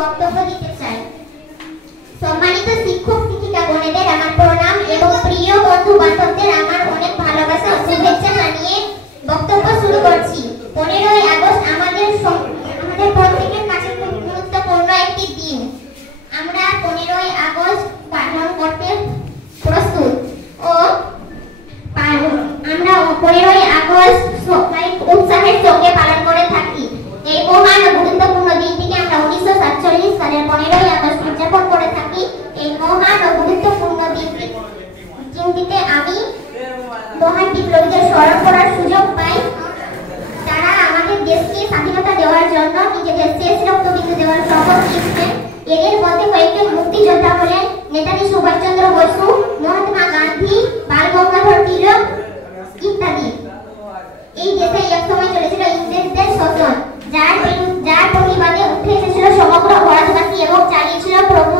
বক্তব্য দিতে চাই। সম্মানিত শিক্ষক শিক্ষিকা বোনেদের আমার প্রণাম এবং প্রিয় বন্ধু বান্ধবদের আমার অনেক ভালোবাসা ও শুভেচ্ছা জানিয়ে বক্তব্য শুরু করছি। 15ই আগস্ট আমাদের প্রত্যেকের কাছে খুব গুরুত্বপূর্ণ একটি দিন। আমরা 15ই আগস্ট পালন করতে প্রস্তুত ও আমরা 15ই আগস্ট উৎসাহের সঙ্গে পালন করে থাকি। এই মহান ও গুরুত্বপূর্ণ দিনটিকে আমরা 1947 সালের 15ই আগস্ট উদযাপন করে থাকি। এই মহান ও গুরুত্বপূর্ণ দিনটিতে আমি মহান বিপ্লবীদের স্মরণ করার সুযোগ পাই। তারা আমাদের দেশকে স্বাধীনতা দেওয়ার জন্য নিজেদের শেষ রক্তবিন্দু দেওয়ার শপথ নিয়েছিলেন। এদের মধ্যে কয়েকজন মুক্তিযোদ্ধা হলেন নেতাজি সুভাষচন্দ্র বসু, মহাত্মা গান্ধী, বাল গঙ্গাধর তিলক ইত্যাদি। এই দেশে একসময় চলেছিল ইংরেজদের শাসন, যার প্রতিবাদে উঠে এসেছিল সমগ্র ভারতবাসী এবং চালিয়েছিল প্রভু